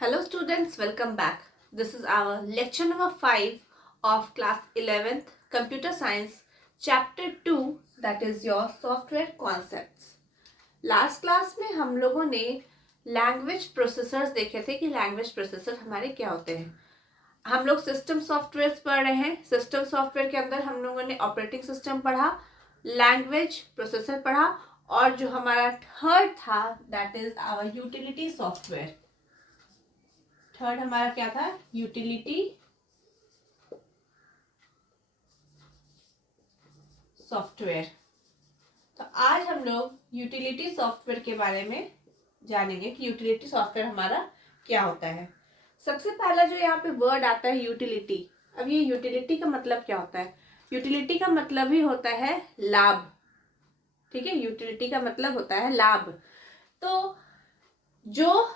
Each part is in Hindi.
Hello students, welcome back. This is our lecture number 5 of class 11th Computer Science chapter 2, that is your software concepts. Last class में हम लोगों ने लैंग्वेज प्रोसेसर्स देखे थे कि लैंग्वेज प्रोसेसर हमारे क्या होते हैं. हम लोग सिस्टम सॉफ्टवेयर पढ़ रहे हैं. सिस्टम सॉफ्टवेयर के अंदर हम लोगों ने ऑपरेटिंग सिस्टम पढ़ा, लैंग्वेज प्रोसेसर पढ़ा और जो हमारा थर्ड था that is our utility software. Third हमारा क्या था? Utility software. तो आज हम लोग यूटिलिटी सॉफ्टवेयर के बारे में जानेंगे कि यूटिलिटी सॉफ्टवेयर हमारा क्या होता है. सबसे पहला जो यहाँ पे वर्ड आता है यूटिलिटी. अब ये यूटिलिटी का मतलब क्या होता है? यूटिलिटी का मतलब ही होता है लाभ. ठीक है, यूटिलिटी का मतलब होता है लाभ. तो जो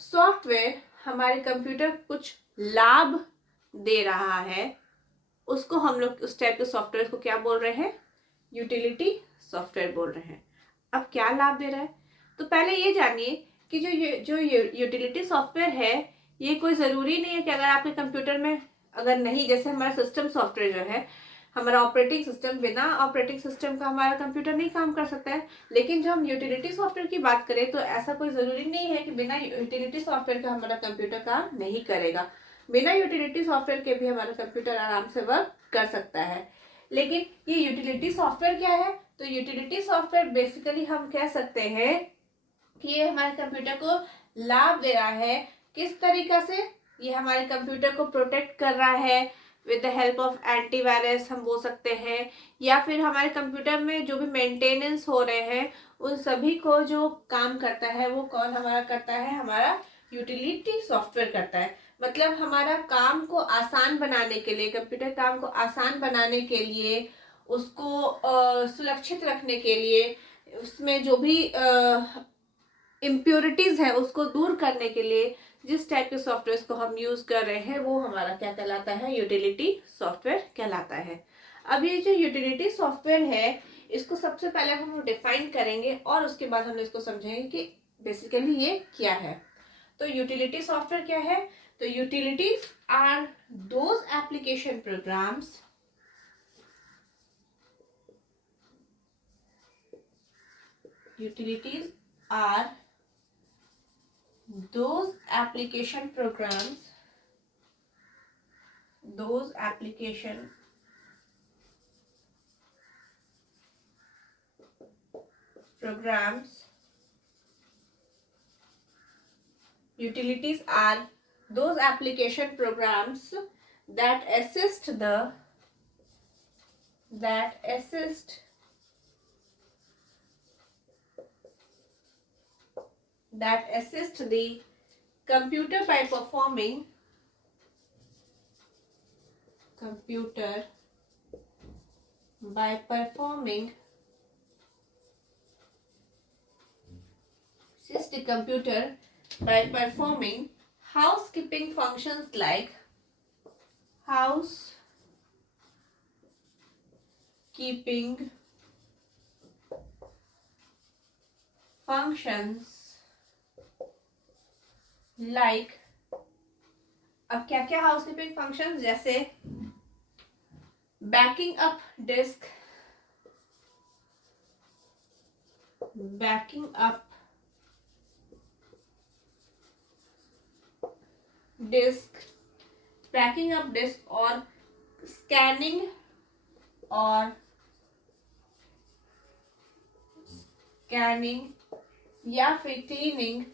सॉफ्टवेयर हमारे कंप्यूटर कुछ लाभ दे रहा है उसको हम लोग उस टाइप के सॉफ्टवेयर को क्या बोल रहे हैं? यूटिलिटी सॉफ्टवेयर बोल रहे हैं. अब क्या लाभ दे रहा है? तो पहले ये जानिए कि जो यूटिलिटी सॉफ्टवेयर है ये कोई ज़रूरी नहीं है कि अगर आपके कंप्यूटर में अगर नहीं, जैसे हमारा सिस्टम सॉफ्टवेयर जो है हमारा ऑपरेटिंग सिस्टम, बिना ऑपरेटिंग सिस्टम का हमारा कंप्यूटर नहीं काम कर सकता है. लेकिन जब हम यूटिलिटी सॉफ्टवेयर की बात करें तो ऐसा कोई ज़रूरी नहीं है कि बिना यूटिलिटी सॉफ्टवेयर का हमारा कंप्यूटर काम नहीं करेगा. बिना यूटिलिटी सॉफ्टवेयर के भी हमारा कंप्यूटर आराम से वर्क कर सकता है. लेकिन ये यूटिलिटी सॉफ्टवेयर क्या है? तो यूटिलिटी सॉफ्टवेयर बेसिकली हम कह सकते हैं कि ये हमारे कंप्यूटर को लाभ दे रहा है. किस तरीका से? ये हमारे कंप्यूटर को प्रोटेक्ट कर रहा है with the help of antivirus हम बोल सकते हैं, या फिर हमारे कंप्यूटर में जो भी मेंटेनेंस हो रहे हैं उन सभी को जो काम करता है वो कौन हमारा करता है? हमारा यूटिलिटी सॉफ्टवेयर करता है. मतलब हमारा काम को आसान बनाने के लिए, कंप्यूटर काम को आसान बनाने के लिए, उसको सुरक्षित रखने के लिए, उसमें जो भी इम्प्योरिटीज है उसको दूर करने के लिए जिस टाइप के सॉफ्टवेयर को हम यूज कर रहे हैं वो हमारा क्या कहलाता है? यूटिलिटी सॉफ्टवेयर कहलाता है. अब ये जो यूटिलिटी सॉफ्टवेयर है इसको सबसे पहले हम डिफाइन करेंगे और उसके बाद हम इसको समझेंगे कि बेसिकली ये क्या है. तो यूटिलिटी सॉफ्टवेयर क्या है? तो utilities are those application programs utilities are those application programs utilities are those application programs that assist the computer by performing assist the computer by performing housekeeping functions like housekeeping functions like, अब क्या क्या हाउसकीपिंग फंक्शंस, जैसे बैकिंग अप डिस्क और स्कैनिंग या फिर क्लीनिंग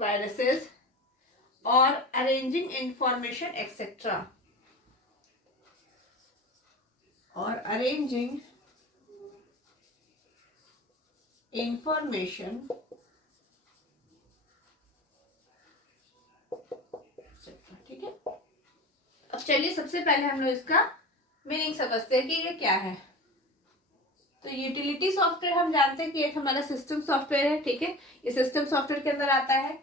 viruses और arranging information etc. ठीक है. अब चलिए सबसे पहले हम लोग इसका मीनिंग समझते हैं कि ये क्या है. तो यूटिलिटी सॉफ्टवेयर हम जानते हैं कि एक हमारा सिस्टम सॉफ्टवेयर है, ठीक है, ये सिस्टम सॉफ्टवेयर के अंदर आता है।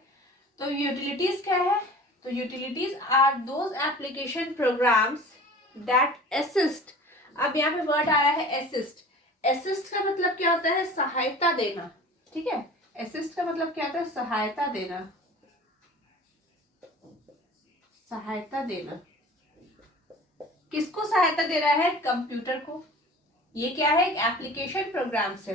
तो यूटिलिटीज क्या है? तो utilities are those application programs that assist. अब यहाँ पे वर्ड आया है असिस्ट। असिस्ट का मतलब क्या होता है? सहायता देना, ठीक है। असिस्ट का मतलब क्या होता है? सहायता देना, सहायता देना। किसको सहायता दे रहा है? कंप्यूटर को। ये क्या है? एक एप्लीकेशन प्रोग्राम से।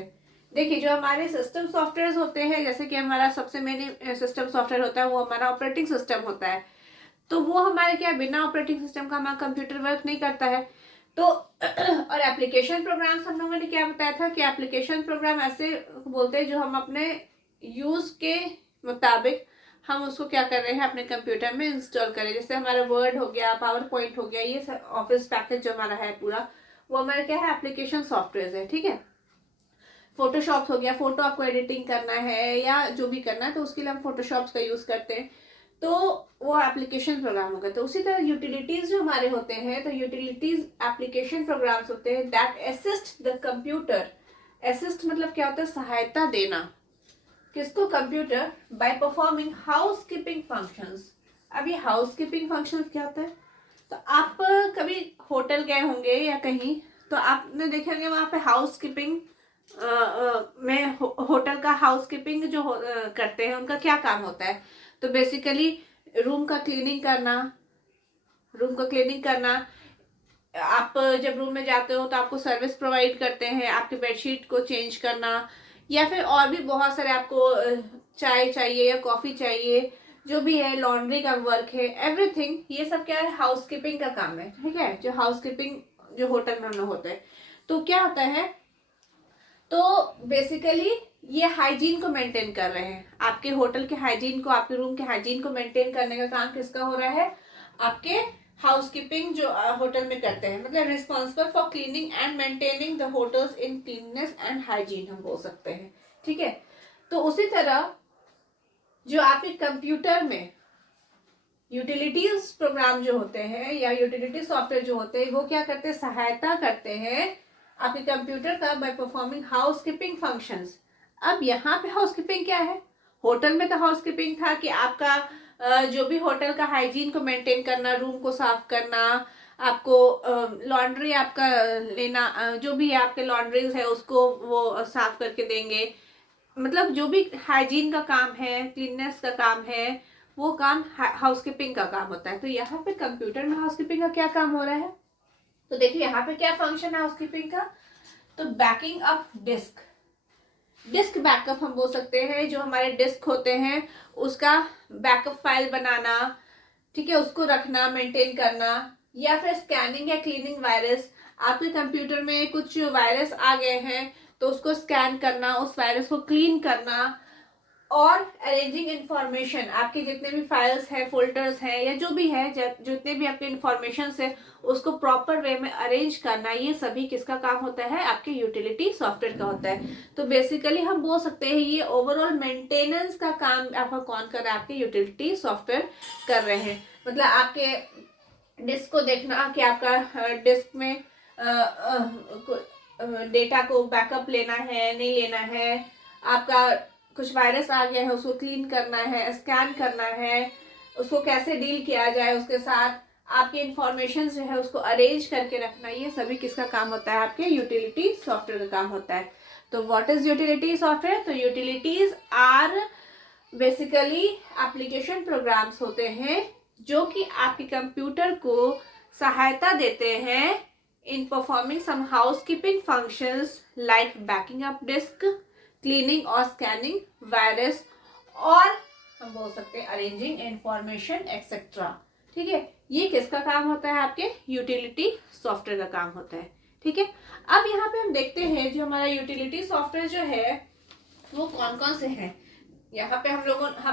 देखिए, जो हमारे सिस्टम सॉफ्टवेयर होते हैं, जैसे कि हमारा सबसे मेन सिस्टम सॉफ्टवेयर होता है वो हमारा ऑपरेटिंग सिस्टम होता है। तो वो हमारे क्या, बिना ऑपरेटिंग सिस्टम का हमारा कंप्यूटर वर्क नहीं करता है। तो और एप्लीकेशन प्रोग्राम्स हम लोगों ने क्या बताया था कि एप्लीकेशन प्रोग्राम ऐसे बोलते हैं जो हम अपने यूज के मुताबिक हम उसको क्या कर रहे हैं, अपने कंप्यूटर में इंस्टॉल करें। जैसे हमारा वर्ड हो गया, पावर पॉइंट हो गया, ये ऑफिस पैकेज जो हमारा है पूरा, वो हमारा क्या है? एप्लीकेशन सॉफ्टवेयर है, ठीक है। फोटोशॉप हो गया, फोटो आपको एडिटिंग करना है या जो भी करना है तो उसके लिए हम फोटोशॉप का यूज करते हैं, तो वो एप्लीकेशन प्रोग्राम होगा। तो उसी तरह यूटिलिटीज जो हमारे होते हैं, तो यूटिलिटीज एप्लीकेशन प्रोग्राम्स होते हैं that assist the computer. Assist मतलब क्या होता है? सहायता देना। किसको? Computer. By performing housekeeping functions. अब ये हाउसकीपिंग फंक्शंस क्या होता है? तो आप कभी होटल गए होंगे या कहीं, तो आपने देखे होंगे वहां पे हाउसकीपिंग में होटल का हाउसकीपिंग जो करते हैं उनका क्या काम होता है? तो बेसिकली रूम का क्लीनिंग करना, रूम का क्लीनिंग करना। आप जब रूम में जाते हो तो आपको सर्विस प्रोवाइड करते हैं, आपके बेडशीट को चेंज करना, या फिर और भी बहुत सारे आपको चाय चाहिए या कॉफी चाहिए, जो भी है, लॉन्ड्री का वर्क है, एवरीथिंग, ये सब क्या है? हाउसकीपिंग का काम है, ठीक है। जो हाउसकीपिंग जो होटल में हम लोग होते हैं, तो क्या होता है? तो बेसिकली ये हाइजीन को मेंटेन कर रहे हैं, आपके होटल के हाइजीन को, आपके रूम के हाइजीन को मेंटेन करने का काम किसका हो रहा है? आपके हाउसकीपिंग जो होटल में करते हैं, मतलब responsible for cleaning and maintaining the hotels in cleanness and hygiene हम बोल सकते हैं, ठीक है। तो उसी तरह जो आपके कंप्यूटर में यूटिलिटीज प्रोग्राम जो होते हैं या यूटिलिटी सॉफ्टवेयर जो होते हैं, वो क्या करते हैं? सहायता करते हैं आपके कंप्यूटर का बाय परफॉर्मिंग हाउसकीपिंग फंक्शंस। अब यहाँ पे हाउसकीपिंग क्या है? होटल में तो हाउसकीपिंग था कि आपका जो भी होटल का हाइजीन को मेंटेन करना, रूम को साफ करना, आपको लॉन्ड्री आपका लेना, जो भी है आपके लॉन्ड्रीज है उसको वो साफ करके देंगे, मतलब जो भी हाइजीन का काम है, क्लीननेस का काम है, वो काम हाउसकीपिंग का काम होता है। तो यहाँ पे कंप्यूटर में हाउसकीपिंग का क्या काम हो रहा है? तो देखिए यहाँ पे क्या फंक्शन है हाउसकीपिंग का? तो backing up disk, disk backup हम बोल सकते हैं। जो हमारे डिस्क होते हैं उसका बैकअप फाइल बनाना, ठीक है, उसको रखना, मेंटेन करना, या फिर स्कैनिंग या क्लीनिंग वायरस। आपके कंप्यूटर में कुछ वायरस आ गए हैं तो उसको स्कैन करना, उस वायरस को क्लीन करना, और अरेंजिंग इंफॉर्मेशन, आपके जितने भी फाइल्स हैं, फोल्डर्स हैं, या जो भी है, जितने भी आपके इंफॉर्मेशन है उसको प्रॉपर वे में अरेंज करना, ये सभी किसका काम होता है? आपके यूटिलिटी सॉफ्टवेयर का होता है। तो बेसिकली हम बोल सकते हैं ये ओवरऑल मेंटेनेंस का काम आपका कौन कर रहा है? आपके यूटिलिटी सॉफ्टवेयर कर रहे हैं। मतलब आपके डिस्क को देखना कि आपका डिस्क में डेटा को बैकअप लेना है, नहीं लेना है, आपका कुछ वायरस आ गया है उसको क्लीन करना है, स्कैन करना है, उसको कैसे डील किया जाए उसके साथ, आपकी इंफॉर्मेशन जो है उसको अरेंज करके रखना, ये सभी किसका काम होता है? आपके यूटिलिटी सॉफ्टवेयर का काम होता है। तो व्हाट इज यूटिलिटी सॉफ्टवेयर? तो utilities are basically application programs होते हैं जो कि आपके कंप्यूटर को सहायता देते हैं in performing some housekeeping functions like backing up disk, cleaning और स्कैनिंग वायरस, और हम बोल सकते हैं अरेंजिंग इंफॉर्मेशन एक्सेट्रा, ठीक है। ये किसका काम होता है? आपके यूटिलिटी सॉफ्टवेयर का काम होता है, ठीक है। अब यहाँ पे हम देखते हैं जो हमारा यूटिलिटी सॉफ्टवेयर जो है वो कौन कौन से हैं। यहाँ पे हम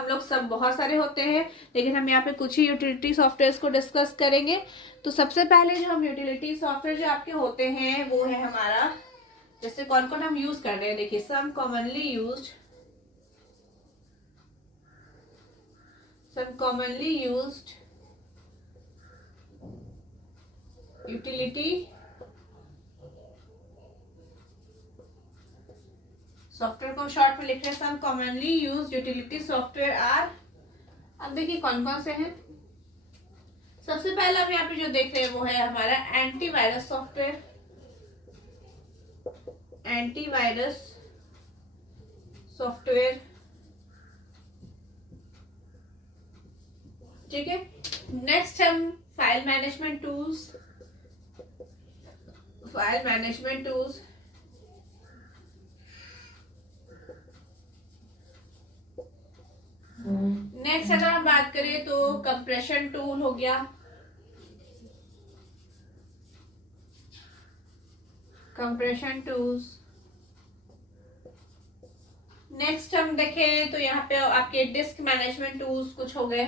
लोग सब बहुत सारे होते हैं, लेकिन हम यहाँ पे कुछ ही यूटिलिटी सॉफ्टवेयर को डिस्कस करेंगे। तो सबसे पहले जो हम यूटिलिटी सॉफ्टवेयर जो आपके होते हैं वो है हमारा, जैसे कौन कौन हम यूज कर रहे हैं, देखिए some commonly used utility software को शॉर्ट में लिख रहे हैं, some commonly use utility software are. अब देखिए कौन कौन से हैं। सबसे पहला हम यहाँ पे जो देख रहे हैं वो है हमारा एंटीवायरस सॉफ्टवेयर, एंटीवायरस सॉफ्टवेयर, ठीक है। नेक्स्ट हम file management tools, file management tools, next अगर हम बात करें तो कंप्रेशन टूल हो गया, कंप्रेशन टूल्स। नेक्स्ट हम देखें तो यहाँ पे आपके डिस्क मैनेजमेंट टूल्स कुछ हो गए,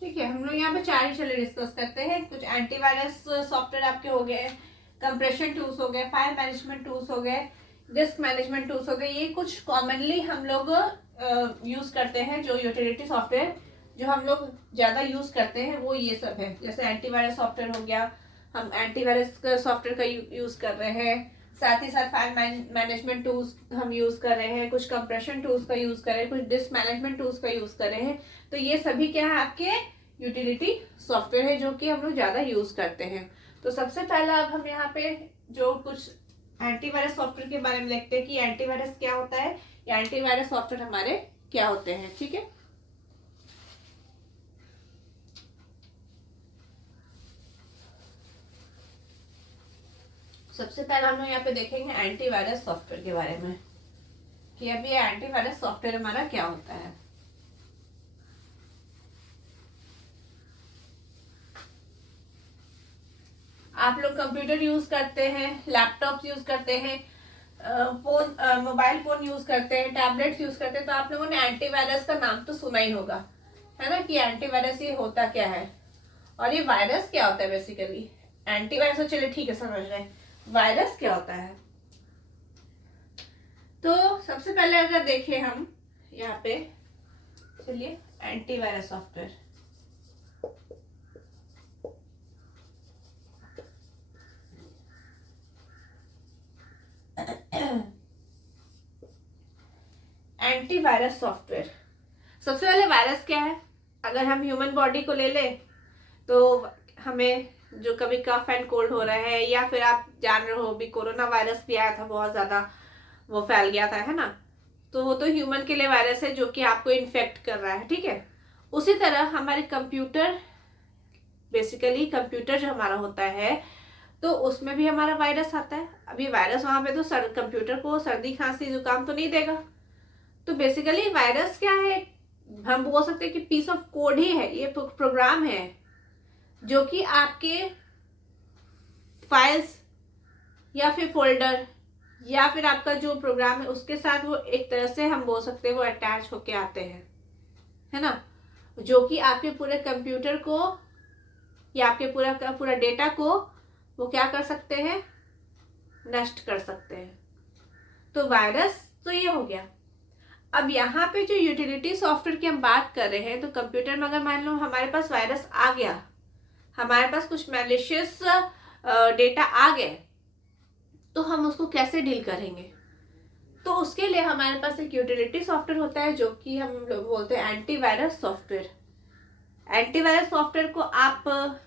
ठीक है। हम लोग यहाँ पे चार ही चले डिस्कस करते हैं। कुछ एंटीवायरस सॉफ्टवेयर आपके हो गए, कंप्रेशन टूल्स हो गए, फाइल मैनेजमेंट टूल्स हो गए, डिस्क मैनेजमेंट टूल्स हो गए। ये कुछ कॉमनली हम लोग यूज करते हैं, जो यूटिलिटी सॉफ्टवेयर जो हम लोग ज्यादा यूज करते हैं वो ये सब है। जैसे एंटीवायरस सॉफ्टवेयर हो गया, हम एंटीवायरस सॉफ्टवेयर का यूज कर रहे हैं, साथ ही साथ फाइल मैनेजमेंट टूल्स हम यूज कर रहे हैं, कुछ कंप्रेशन टूल्स का यूज कर रहे हैं, कुछ डिस्क मैनेजमेंट टूल्स का यूज कर रहे हैं। तो ये सभी क्या है आपके यूटिलिटी सॉफ्टवेयर है जो कि हम लोग ज्यादा यूज करते हैं। तो सबसे पहला अब हम यहाँ पे जो कुछ एंटीवायरस सॉफ्टवेयर के बारे में देखते हैं कि एंटीवायरस क्या होता है या एंटीवायरस सॉफ्टवेयर हमारे क्या होते हैं, ठीक है। सबसे पहले हम लोग यहाँ पे देखेंगे एंटीवायरस सॉफ्टवेयर के बारे में कि अब ये एंटीवायरस सॉफ्टवेयर हमारा क्या होता है। आप लोग कंप्यूटर यूज करते हैं, लैपटॉप यूज करते हैं, फोन मोबाइल फोन यूज करते हैं, टैबलेट्स यूज करते हैं, तो आप लोगों ने एंटीवायरस का नाम तो सुना ही होगा, है ना, कि एंटीवायरस ये होता क्या है और ये वायरस क्या होता है। बेसिकली एंटीवायरस तो चलिए ठीक है समझ रहे हैं, वायरस क्या होता है। तो सबसे पहले अगर देखें हम यहाँ पे, चलिए एंटीवायरस सॉफ्टवेयर, एंटीवायरस सॉफ्टवेयर। सबसे पहले वायरस क्या है, अगर हम ह्यूमन बॉडी को ले ले तो हमें जो कभी कफ एंड कोल्ड हो रहा है, या फिर आप जान रहे हो भी कोरोना वायरस भी आया था, बहुत ज्यादा वो फैल गया था, है ना, तो वो तो ह्यूमन के लिए वायरस है जो कि आपको इन्फेक्ट कर रहा है, ठीक है। उसी तरह हमारे कंप्यूटर, बेसिकली कंप्यूटर जो हमारा होता है तो उसमें भी हमारा वायरस आता है। अभी वायरस वहां पे तो कंप्यूटर को सर्दी खांसी जुकाम तो नहीं देगा। तो बेसिकली वायरस क्या है, हम बोल सकते हैं कि पीस ऑफ कोड ही है, ये प्रोग्राम है जो कि आपके फाइल्स या फिर फोल्डर या फिर आपका जो प्रोग्राम है उसके साथ वो एक तरह से हम बोल सकते हैं वो अटैच होके आते हैं, है ना, जो कि आपके पूरे कंप्यूटर को या आपके पूरा का पूरा डेटा को वो क्या कर सकते हैं, नष्ट कर सकते हैं। तो वायरस तो ये हो गया। अब यहाँ पे जो यूटिलिटी सॉफ्टवेयर की हम बात कर रहे हैं, तो कंप्यूटर में अगर मान लो हमारे पास वायरस आ गया, हमारे पास कुछ मैलिशियस डेटा आ गए, तो हम उसको कैसे डील करेंगे। तो उसके लिए हमारे पास एक यूटिलिटी सॉफ्टवेयर होता है जो कि हम लोग बोलते हैं एंटीवायरस सॉफ्टवेयर। एंटीवायरस सॉफ्टवेयर को आप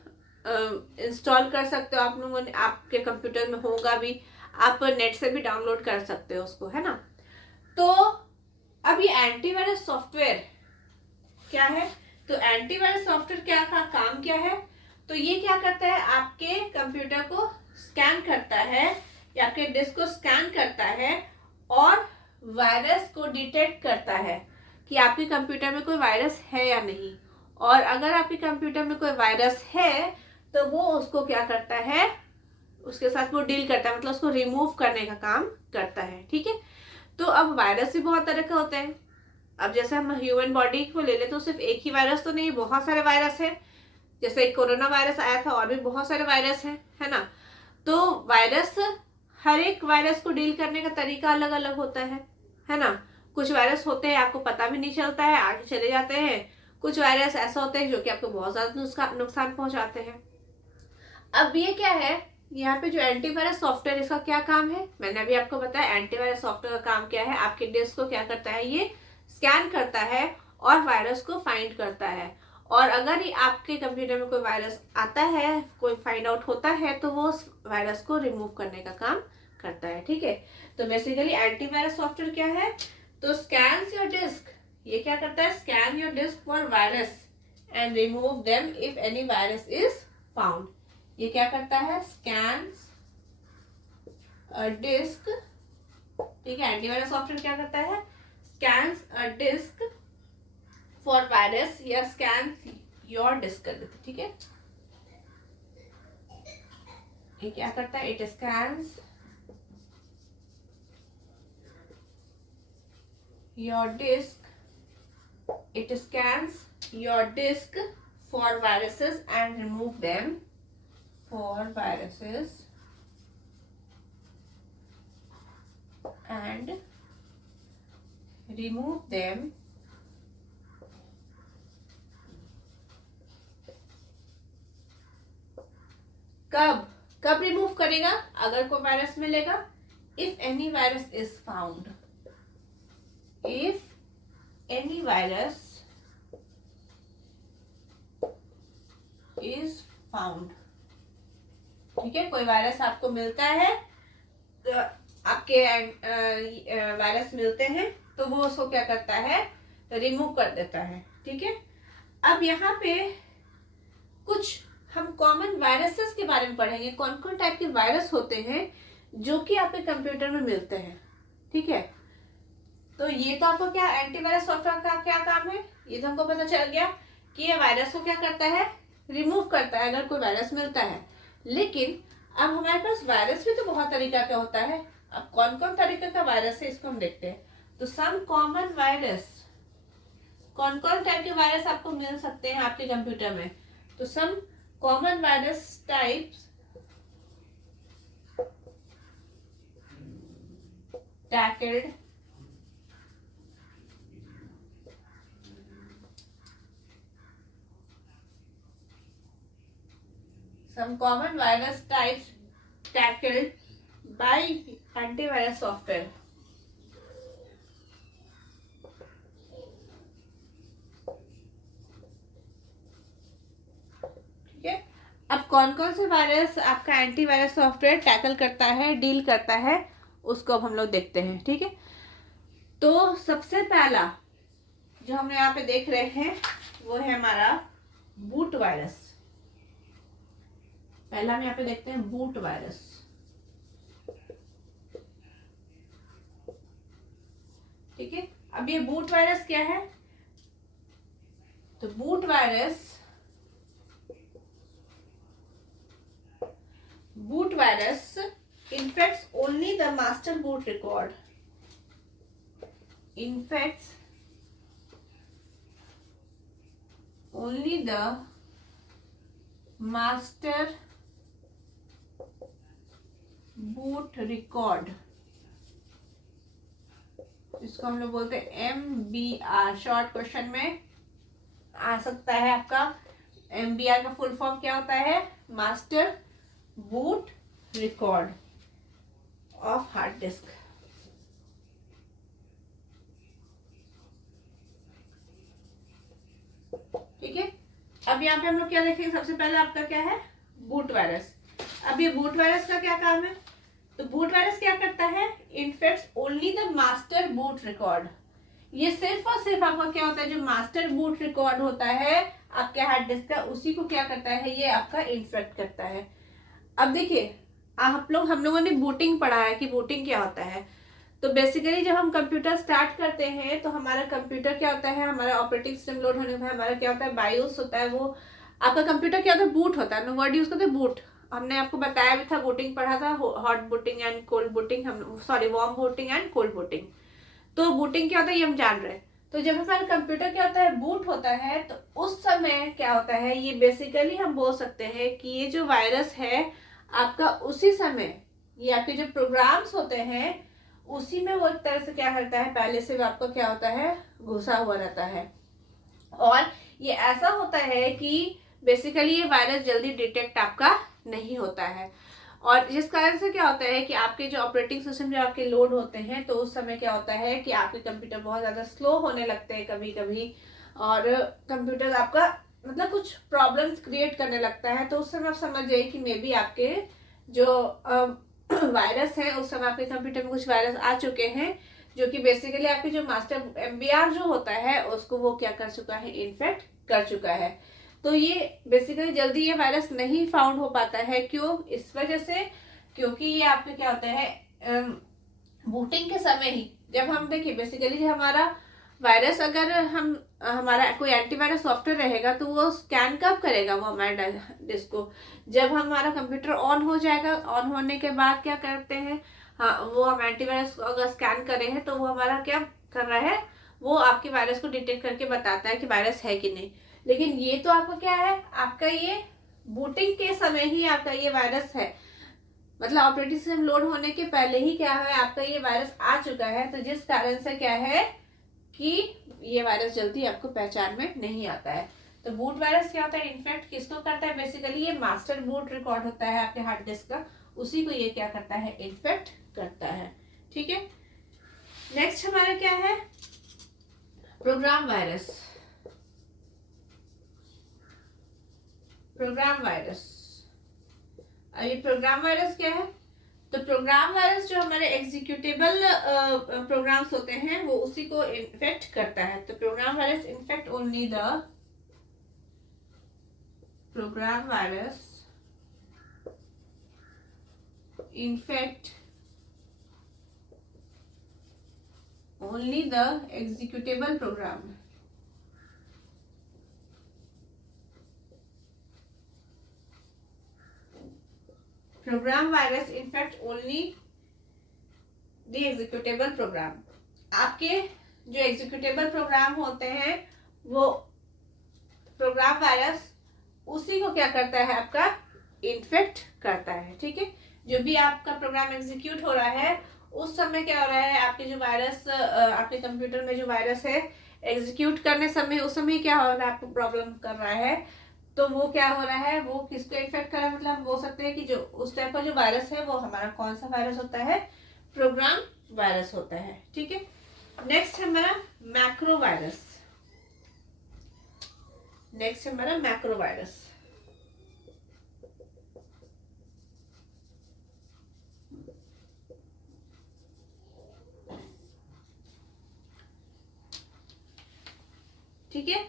इंस्टॉल कर सकते हो, आप लोगों ने आपके कंप्यूटर में होगा भी, आप नेट से भी डाउनलोड कर सकते हो उसको, है ना। तो अब ये एंटीवायरस सॉफ्टवेयर क्या है, तो एंटीवायरस सॉफ्टवेयर क्या का काम क्या है, तो ये क्या करता है, आपके कंप्यूटर को स्कैन करता है या आपके डिस्क को स्कैन करता है और वायरस को डिटेक्ट करता है कि आपके कंप्यूटर में कोई वायरस है या नहीं। और अगर आपके कंप्यूटर में कोई वायरस है तो वो उसको क्या करता है, उसके साथ वो डील करता है, मतलब उसको रिमूव करने का काम करता है, ठीक है। तो अब वायरस भी बहुत तरह के होते हैं। अब जैसे हम ह्यूमन बॉडी को ले ले तो सिर्फ एक ही वायरस तो नहीं, बहुत सारे वायरस हैं। जैसे एक कोरोना वायरस आया था, और भी बहुत सारे वायरस हैं, है ना। तो वायरस, हर एक वायरस को डील करने का तरीका अलग अलग होता है ना। कुछ वायरस होते हैं आपको पता भी नहीं चलता है, आगे चले जाते हैं, कुछ वायरस ऐसा होते हैं जो कि आपको बहुत ज़्यादा नुकसान पहुंचाते हैं। अब ये क्या है, यहाँ पे जो एंटीवायरस सॉफ्टवेयर, इसका क्या काम है, मैंने अभी आपको बताया एंटीवायरस सॉफ्टवेयर का काम क्या है। आपके डिस्क को क्या करता है, ये स्कैन करता है और वायरस को फाइंड करता है। और अगर ये आपके कंप्यूटर में कोई वायरस आता है, कोई फाइंड आउट होता है, तो वो उस वायरस को रिमूव करने का काम करता है। ठीक है, तो बेसिकली एंटीवायरस सॉफ्टवेयर क्या है, तो स्कैन्स योर डिस्क, ये क्या करता है, scan your disk for virus and remove them if any virus is found. ये क्या करता है, स्कैन्स अ डिस्क, ठीक है, एंटीवायरस सॉफ्टवेयर क्या करता है, scans a disk for virus या स्कैन्स योर डिस्क कर देते, ठीक है। ये क्या करता है, it scans your disk, it scans your disk for viruses and remove them for viruses and remove them कब रिमूव करेगा, अगर कोई वायरस मिलेगा, if any virus is found, if any virus is found, ठीक है, कोई वायरस आपको मिलता है, तो आपके वायरस मिलते हैं, तो वो उसको क्या करता है, रिमूव कर देता है। ठीक है, अब यहाँ पे कुछ हम कॉमन वायरसेस के बारे में पढ़ेंगे, कौन कौन टाइप के वायरस होते हैं जो कि आपके कंप्यूटर में मिलते हैं। ठीक है, तो ये तो आपको क्या, एंटीवायरस सॉफ्टवेयर का क्या काम है, ये तो हमको पता चल गया कि ये वायरस को क्या करता है, रिमूव करता है अगर कोई वायरस मिलता है। लेकिन अब हमारे पास वायरस भी तो बहुत तरीका का होता है। अब कौन कौन तरीके का वायरस है इसको हम देखते हैं। तो सम कॉमन वायरस, कौन कौन टाइप के वायरस आपको मिल सकते हैं आपके कंप्यूटर में, तो some common virus types tackled some common virus types tackled by antivirus software। ठीक है, अब कौन कौन से वायरस आपका एंटीवायरस सॉफ्टवेयर टैकल करता है, डील करता है, उसको अब हम लोग देखते हैं। ठीक है, तो सबसे पहला जो हम यहाँ पे देख रहे हैं वो है हमारा बूट वायरस। पहला हम यहाँ पे देखते हैं बूट वायरस। ठीक है, अब ये बूट वायरस क्या है, तो boot virus infects only the master boot record, infects only the master boot record, इसको हम लोग बोलते हैं MBR। शॉर्ट क्वेश्चन में आ सकता है आपका। MBR का फुल फॉर्म क्या होता है, master boot record of hard disk. ठीक है, अब यहाँ पे हम लोग क्या देखेंगे, सबसे पहले आपका क्या है, बूट वायरस। अब ये बूट वायरस का क्या काम है, तो बूट वायरस क्या करता है, infects only the master boot record. ये सिर्फ और सिर्फ आपका क्या होता है, जो मास्टर बूट रिकॉर्ड होता है आपके हार्ड डिस्क का, उसी को क्या करता है, ये आपका इन्फेक्ट करता है। अब देखिए, हम लोगों ने बूटिंग पढ़ा है कि बूटिंग क्या होता है। तो बेसिकली जब हम कंप्यूटर स्टार्ट करते हैं तो हमारा कंप्यूटर क्या होता है, हमारा ऑपरेटिंग सिस्टम लोड होने में हमारा क्या होता है, बायोस होता है, वो आपका कंप्यूटर क्या होता है, बूट होता है। हम वर्ड यूज करते हैं बूट, हमने आपको बताया भी था, बूटिंग पढ़ा था, hot booting and cold booting, हम sorry warm booting and cold booting. तो बूटिंग क्या होता है ये हम जान रहे हैं। तो जब हमारा कंप्यूटर क्या होता है, बूट होता है, तो उस समय क्या होता है, ये बेसिकली हम बोल सकते हैं कि ये जो वायरस है आपका उसी समय, ये आपके जो प्रोग्राम्स होते हैं उसी में वो एक तरह से क्या करता है, पहले से आपका क्या होता है, घुसा हुआ रहता है। और ये ऐसा होता है कि बेसिकली ये वायरस जल्दी डिटेक्ट आपका नहीं होता है, और जिस कारण से क्या होता है कि आपके जो ऑपरेटिंग सिस्टम जो आपके लोड होते हैं, तो उस समय क्या होता है कि आपके कंप्यूटर बहुत ज़्यादा स्लो होने लगते हैं कभी कभी, और कंप्यूटर आपका मतलब कुछ प्रॉब्लम्स क्रिएट करने लगता है। तो उस समय आप समझ जाइए कि मे बी आपके जो वायरस है, उस समय आपके कंप्यूटर में कुछ वायरस आ चुके हैं, जो कि बेसिकली आपके जो मास्टर एमबीआर जो होता है उसको वो क्या कर चुका है, इन्फेक्ट कर चुका है। तो ये बेसिकली जल्दी ये वायरस नहीं फाउंड हो पाता है। क्यों? इस वजह से, क्योंकि ये आपके क्या होता है, बूटिंग के समय ही जब हम देखिए बेसिकली जो हमारा वायरस, अगर हम हमारा कोई एंटीवायरस सॉफ्टवेयर रहेगा तो वो स्कैन कब करेगा, वो हमारे डिस्क को जब हमारा कंप्यूटर ऑन हो जाएगा। ऑन होने के बाद क्या करते हैं, हाँ, वो हम एंटीवायरस अगर स्कैन कर रहे हैं तो वो हमारा क्या कर रहा है, वो आपके वायरस को डिटेक्ट करके बताता है कि वायरस है कि नहीं। लेकिन ये तो आपका क्या है, आपका ये बूटिंग के समय ही आपका ये वायरस है, मतलब ऑपरेटिंग सिस्टम लोड होने के पहले ही क्या है, आपका ये वायरस आ चुका है। तो जिस कारण से क्या है कि ये वायरस जल्दी आपको पहचान में नहीं आता है। तो बूट वायरस क्या होता है, इन्फेक्ट किसको करता है, बेसिकली ये मास्टर बूट रिकॉर्ड होता है आपके हार्ड डिस्क का, उसी को ये क्या करता है, इन्फेक्ट करता है। ठीक है, नेक्स्ट हमारा क्या है, प्रोग्राम वायरस। प्रोग्राम वायरस, ये प्रोग्राम वायरस क्या है, तो प्रोग्राम वायरस जो हमारे एग्जीक्यूटेबल प्रोग्राम्स होते हैं वो उसी को इन्फेक्ट करता है। तो program virus infect only the program virus infect only the executable program. Program virus infect only the executable program. आपके जो एग्जीक्यूटेबल प्रोग्राम होते हैं वो प्रोग्राम वायरस उसी को क्या करता है, आपका इन्फेक्ट करता है। ठीक है, जो भी आपका प्रोग्राम एग्जीक्यूट हो रहा है उस समय क्या हो रहा है, आपके जो वायरस आपके कंप्यूटर में जो वायरस है एग्जीक्यूट करने समय, उस समय क्या हो रहा है, आपको प्रॉब्लम कर रहा है। तो वो क्या हो रहा है, वो किसको इन्फेक्ट कर रहा है, मतलब हम बोल सकते हैं कि जो उस टाइप का जो वायरस है वो हमारा कौन सा वायरस होता है, प्रोग्राम वायरस होता है। ठीक है, नेक्स्ट हमारा मैक्रो वायरस। नेक्स्ट हमारा मैक्रो वायरस। ठीक है,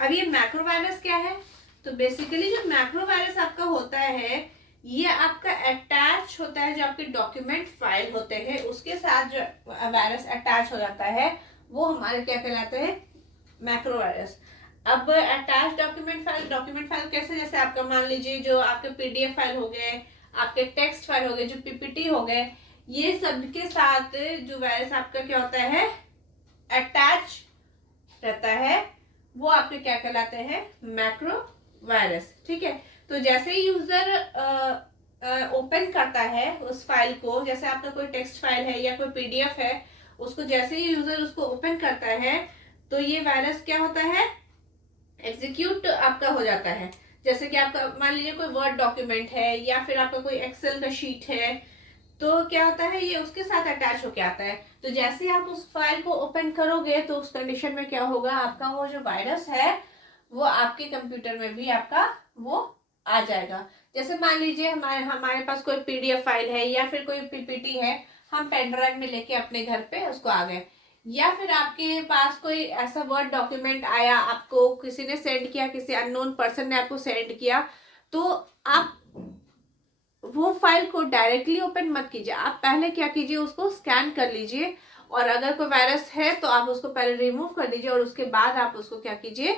अब ये मैक्रो वायरस क्या है, तो बेसिकली जो मैक्रो वायरस आपका होता है ये आपका अटैच होता है, जो आपके डॉक्यूमेंट फाइल होते हैं उसके साथ जो वायरस अटैच हो जाता है वो हमारे क्या कहलाते हैं, मैक्रो वायरस। अब अटैच डॉक्यूमेंट फाइल कैसे, जैसे आपका मान लीजिए जो आपके पीडीएफ फाइल हो गए, आपके टेक्स्ट फाइल हो गए, जो पीपीटी हो गए, ये सब के साथ जो वायरस आपका क्या होता है, अटैच रहता है, वो आपके क्या कहलाते हैं, मैक्रो वायरस। ठीक है, तो जैसे ही यूजर ओपन करता है उस फाइल को, जैसे आपका कोई टेक्स्ट फाइल है या कोई पीडीएफ है, उसको जैसे ही यूजर उसको ओपन करता है तो ये वायरस क्या होता है, एग्जीक्यूट आपका हो जाता है। जैसे कि आपका मान लीजिए कोई वर्ड डॉक्यूमेंट है या फिर आपका कोई एक्सेल का शीट है, तो क्या होता है ये उसके साथ अटैच होके आता है। तो जैसे आप उस फाइल को ओपन करोगे तो उस कंडीशन में क्या होगा, आपका वो जो वायरस है वो आपके कंप्यूटर में भी आपका वो आ जाएगा। जैसे मान लीजिए हमारे पास कोई पीडीएफ फाइल है या फिर कोई पीपीटी है, हम पेन ड्राइव में लेके अपने घर पे उसको आ गए, या फिर आपके पास कोई ऐसा वर्ड डॉक्यूमेंट आया, आपको किसी ने सेंड किया, किसी अननोन पर्सन ने आपको सेंड किया, तो आप वो फाइल को डायरेक्टली ओपन मत कीजिए, आप पहले क्या कीजिए, उसको स्कैन कर लीजिए, और अगर कोई वायरस है तो आप उसको पहले रिमूव कर लीजिए और उसके बाद आप उसको क्या कीजिए,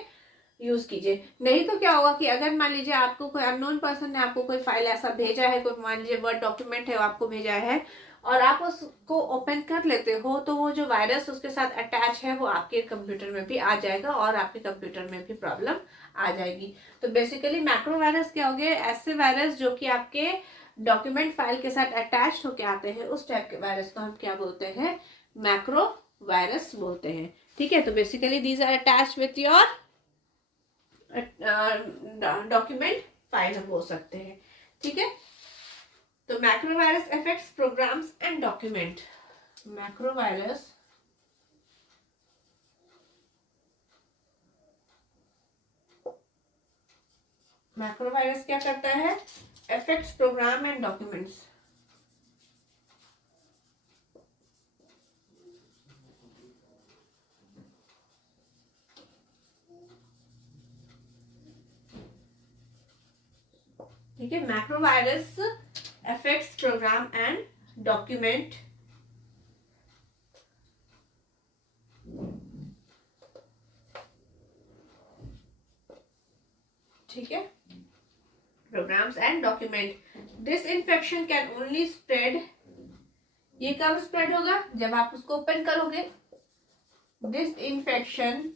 यूज कीजिए। नहीं तो क्या होगा कि अगर मान लीजिए आपको कोई अननोन पर्सन ने आपको कोई फाइल ऐसा भेजा है, कोई मान लीजिए वर्ड डॉक्यूमेंट है वो आपको भेजा है और आप उसको ओपन कर लेते हो, तो वो जो वायरस उसके साथ अटैच है वो आपके कंप्यूटर में भी आ जाएगा और आपके कंप्यूटर में भी प्रॉब्लम आ जाएगी। तो बेसिकली मैक्रो वायरस क्या हो गए, ऐसे वायरस जो कि आपके डॉक्यूमेंट फाइल के साथ अटैच होके आते हैं, उस टाइप के वायरस को हम क्या बोलते हैं, मैक्रो वायरस बोलते हैं। ठीक है, तो basically these are attached with your document file हम बोल सकते हैं। ठीक है, तो macro virus affects programs and document. Macro virus क्या करता है? Affects program and documents. ठीक है, macro virus affects program and document. ठीक है, programs and document. This infection can only spread, ये कब स्प्रेड होगा? जब आप उसको ओपन करोगे। This infection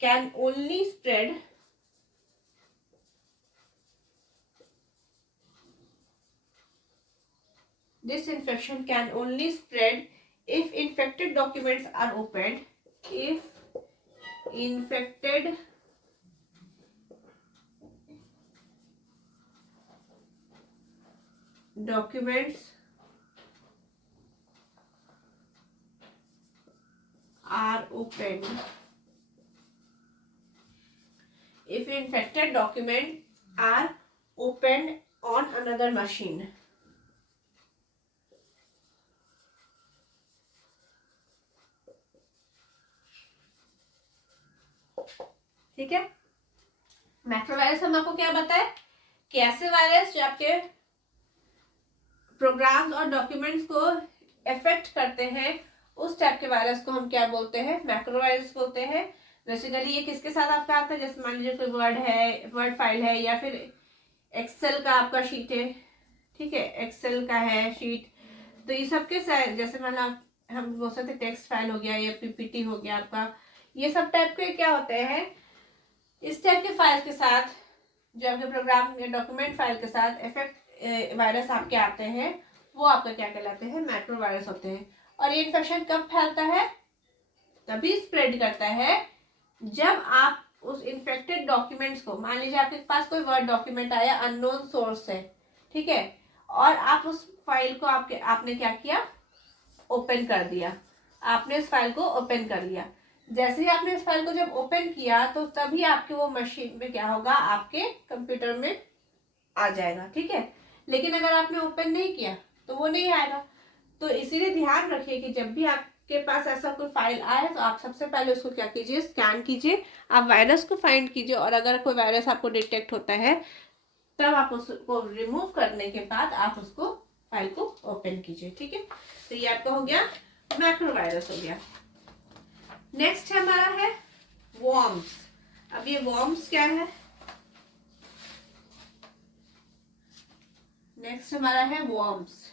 can only spread if infected documents are opened. If infected documents are opened. If infected documents are opened on another machine. ठीक है, मैक्रोवायरस हम आपको क्या बताए कि ऐसे वायरस जो आपके प्रोग्राम्स और डॉक्यूमेंट्स को इफेक्ट करते हैं, उस टाइप के वायरस को हम क्या बोलते हैं? मैक्रोवायरस बोलते हैं। बेसिकली ये किसके साथ आपका आता है? जैसे मान लीजिए कोई वर्ड फाइल है, या फिर एक्सेल का आपका शीट है। ठीक है, एक्सेल का है शीट, तो ये सबके साथ, जैसे मान लो हम बोल सकते टेक्स्ट फाइल हो गया या पीपीटी हो गया आपका, ये सब टाइप के क्या होते हैं? इस टाइप के फाइल के साथ, जो आपके प्रोग्राम या डॉक्यूमेंट फाइल के साथ इफेक्ट वायरस आपके आते हैं, वो आपका क्या कहलाते हैं? मैक्रोवायरस होते हैं। और ये इन्फेक्शन कब फैलता है? तभी स्प्रेड करता है जब आप उस इन्फेक्टेड डॉक्यूमेंट्स को, मान लीजिए आपके पास कोई वर्ड डॉक्यूमेंट आया अननोन सोर्स से, ठीक है, और आप उस फाइल को आपने क्या किया? ओपन कर दिया। आपने इस फाइल को ओपन कर लिया। जैसे ही आपने इस फाइल को जब ओपन किया, तो तभी आपके वो मशीन में क्या होगा? आपके कंप्यूटर में आ जाएगा। ठीक है, लेकिन अगर आपने ओपन नहीं किया तो वो नहीं आएगा। तो इसीलिए ध्यान रखिए कि जब भी आपके पास ऐसा कोई फाइल आए, तो आप सबसे पहले उसको क्या कीजिए? स्कैन कीजिए, आप वायरस को फाइंड कीजिए, और अगर कोई वायरस आपको डिटेक्ट होता है, तब आप उसको रिमूव करने के बाद आप उसको फाइल को ओपन कीजिए। ठीक है, तो ये आपका हो गया मैक्रोवायरस हो गया। नेक्स्ट हमारा है वॉर्म्स। अब ये वॉर्म्स क्या है? नेक्स्ट हमारा है वॉर्म्स।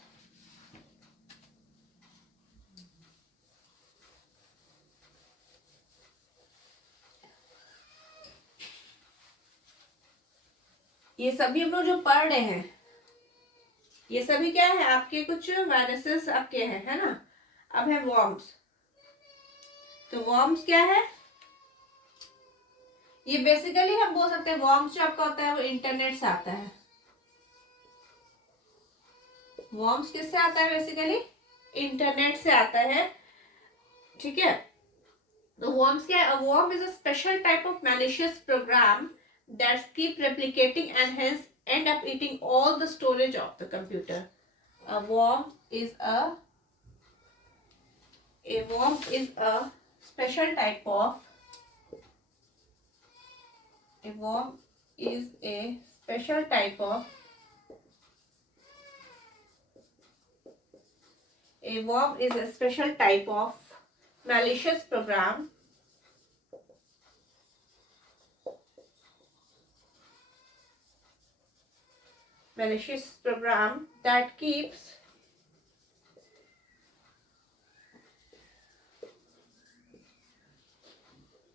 ये सभी हम लोग जो पढ़ रहे हैं, ये सभी क्या है? आपके कुछ वायरसेस आपके हैं, है ना? अब है वॉर्म्स। तो वॉर्म्स क्या है? ये बेसिकली हम बोल सकते हैं वॉर्म्स जो आपका होता है वो इंटरनेट से आता है। वॉर्म्स किससे आता है? बेसिकली इंटरनेट से आता है। ठीक है, तो वॉर्म्स क्या है? Worm is a special type of malicious program that keep replicating and hence end up eating all the storage of the computer. A worm is a special type of a worm is a special type of malicious program that keeps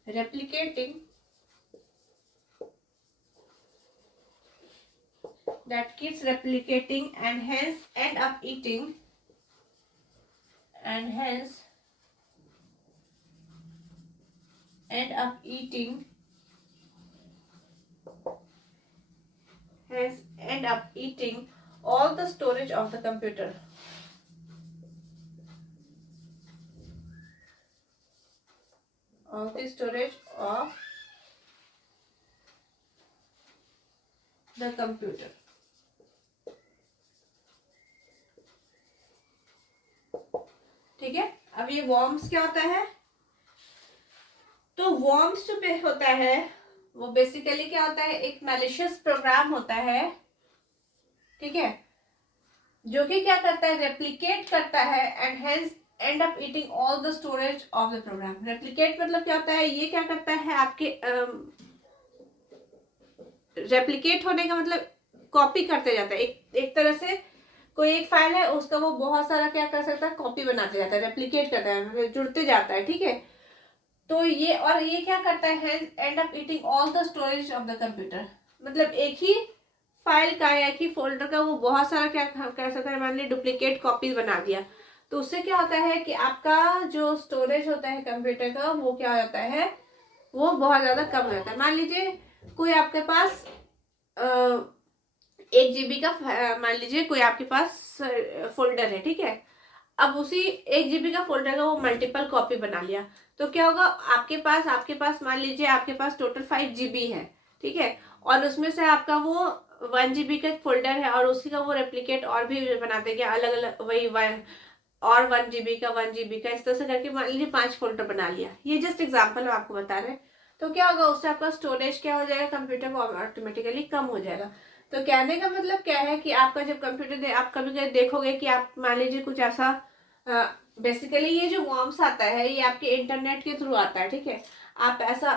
replicating keeps replicating and hence end up eating all the storage of the computer. All the storage of the computer. ठीक है, अब ये worms क्या होता है? तो worms जो होता है वो बेसिकली क्या होता है, एक मैलिशियस प्रोग्राम होता है, ठीक है, जो कि क्या करता है, रेप्लिकेट करता है and hence end up eating all the storage of the program. Replicate मतलब क्या होता है, ये क्या करता है आपके रेप्लिकेट होने का मतलब कॉपी करते जाता है. एक तरह से कोई एक फाइल है उसका वो बहुत सारा क्या कर सकता है, कॉपी बनाते जाता है, रेप्लिकेट करता है, मतलब जुड़ते जाता है. ठीक है, तो ये और ये क्या करता है, and up eating all the storage of the computer. मतलब एक ही फाइल का या एक ही फोल्डर का वो बहुत सारा क्या कर सकता है, मान लीजिए डुप्लीकेट कॉपीज बना दिया, तो उससे क्या होता है कि आपका जो स्टोरेज होता है कंप्यूटर का वो क्या हो जाता है, वो बहुत ज़्यादा कम हो जाता है. मान लीजिए कोई आपके पास 1 GB का, मान लीजिए कोई आपके पास फोल्डर है, ठीक है, अब उसी 1 GB का फोल्डर का वो मल्टीपल कॉपी बना लिया, तो क्या होगा, आपके पास मान लीजिए आपके पास टोटल 5 GB है, ठीक है, और उसमें से आपका वो 1 GB का फोल्डर है और उसी का वो रेप्लिकेट और भी बनाते गया अलग अलग, वही और 1 GB का 1 GB का, इस तरह से करके मान लीजिए 5 फोल्डर बना लिया. ये जस्ट एग्जाम्पल हम आपको बता रहे हैं. तो क्या होगा, उससे आपका स्टोरेज क्या हो जाएगा, कंप्यूटर को ऑटोमेटिकली कम हो जाएगा. तो कहने का मतलब क्या है कि आपका जब कंप्यूटर आप कभी कभी देखोगे कि आप मान लीजिए कुछ ऐसा, बेसिकली ये जो वॉर्म्स आता है ये आपके इंटरनेट के थ्रू आता है, ठीक है, आप ऐसा,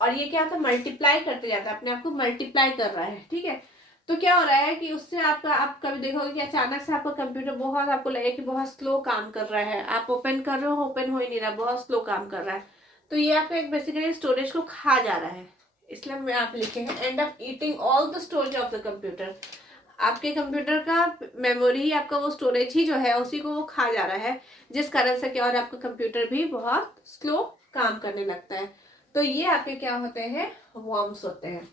और ये क्या था, मल्टीप्लाई करते जाता है, अपने आप को मल्टीप्लाई कर रहा है, ठीक है. तो क्या हो रहा है कि उससे आपका, आप कभी देखोगे कि अचानक से आपका कंप्यूटर बहुत, आपको लगे कि बहुत स्लो काम कर रहा है, आप ओपन कर रहे हो, ओपन हो ही नहीं रहा, बहुत स्लो काम कर रहा है, तो ये आपका एक बेसिकली स्टोरेज को खा जा रहा है. इसलिए मैं आप लिखे हैं and up eating all the storage of the computer. आपके कंप्यूटर का मेमोरी, आपका वो स्टोरेज ही जो है उसी को वो खा जा रहा है, जिस कारण से क्या हो रहा है, आपका कंप्यूटर भी बहुत स्लो काम करने लगता है. तो ये आपके क्या होते हैं, वॉर्म्स होते हैं.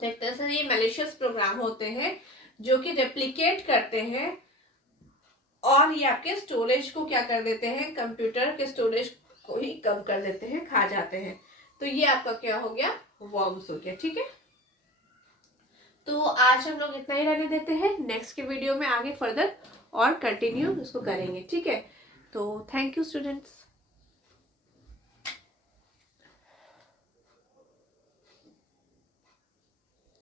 तो एक तरह से ये मैलिशियस प्रोग्राम होते हैं जो कि रेप्लिकेट करते हैं और ये आपके स्टोरेज को क्या कर देते हैं, कंप्यूटर के स्टोरेज को ही कम कर देते हैं, खा जाते हैं. तो ये आपका क्या हो गया, वॉर्म्स हो गया. ठीक है, तो आज हम लोग इतना ही रहने देते हैं. नेक्स्ट के वीडियो में आगे फर्दर और कंटिन्यू इसको करेंगे. ठीक है, तो थैंक यू स्टूडेंट्स.